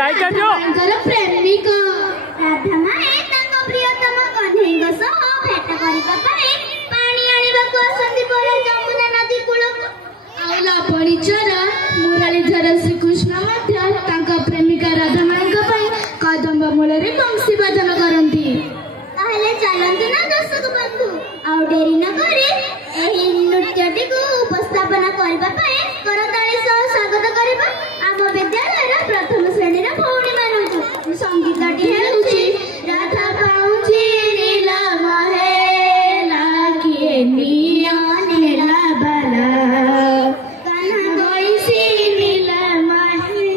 Like कर दियो प्रेमिक राधा माए तांको प्रियतम कन्हैया सह भेट करिबा पई पानी आनिबाकू आसंती परे जमुना नदी कूलक आउला परिचर मुरलीधर श्रीकृष्ण मध्य तांको प्रेमिका राधा माएଙ୍କ पई कदम्ब मूलरे बंशी वादन करंती ताहले चलंतु ना दर्शक बंधु आउ डेरी न करी एही नृत्यटी को उपस्थापन करबा पई करताली सह स्वागत करबा आम विद्यालय प्रथम श्रेणी भौणी मानू संगीतटी हेउची राधा पाउची नीला महेला किए निया नीला बाला कान्हा गइसी नीला महे।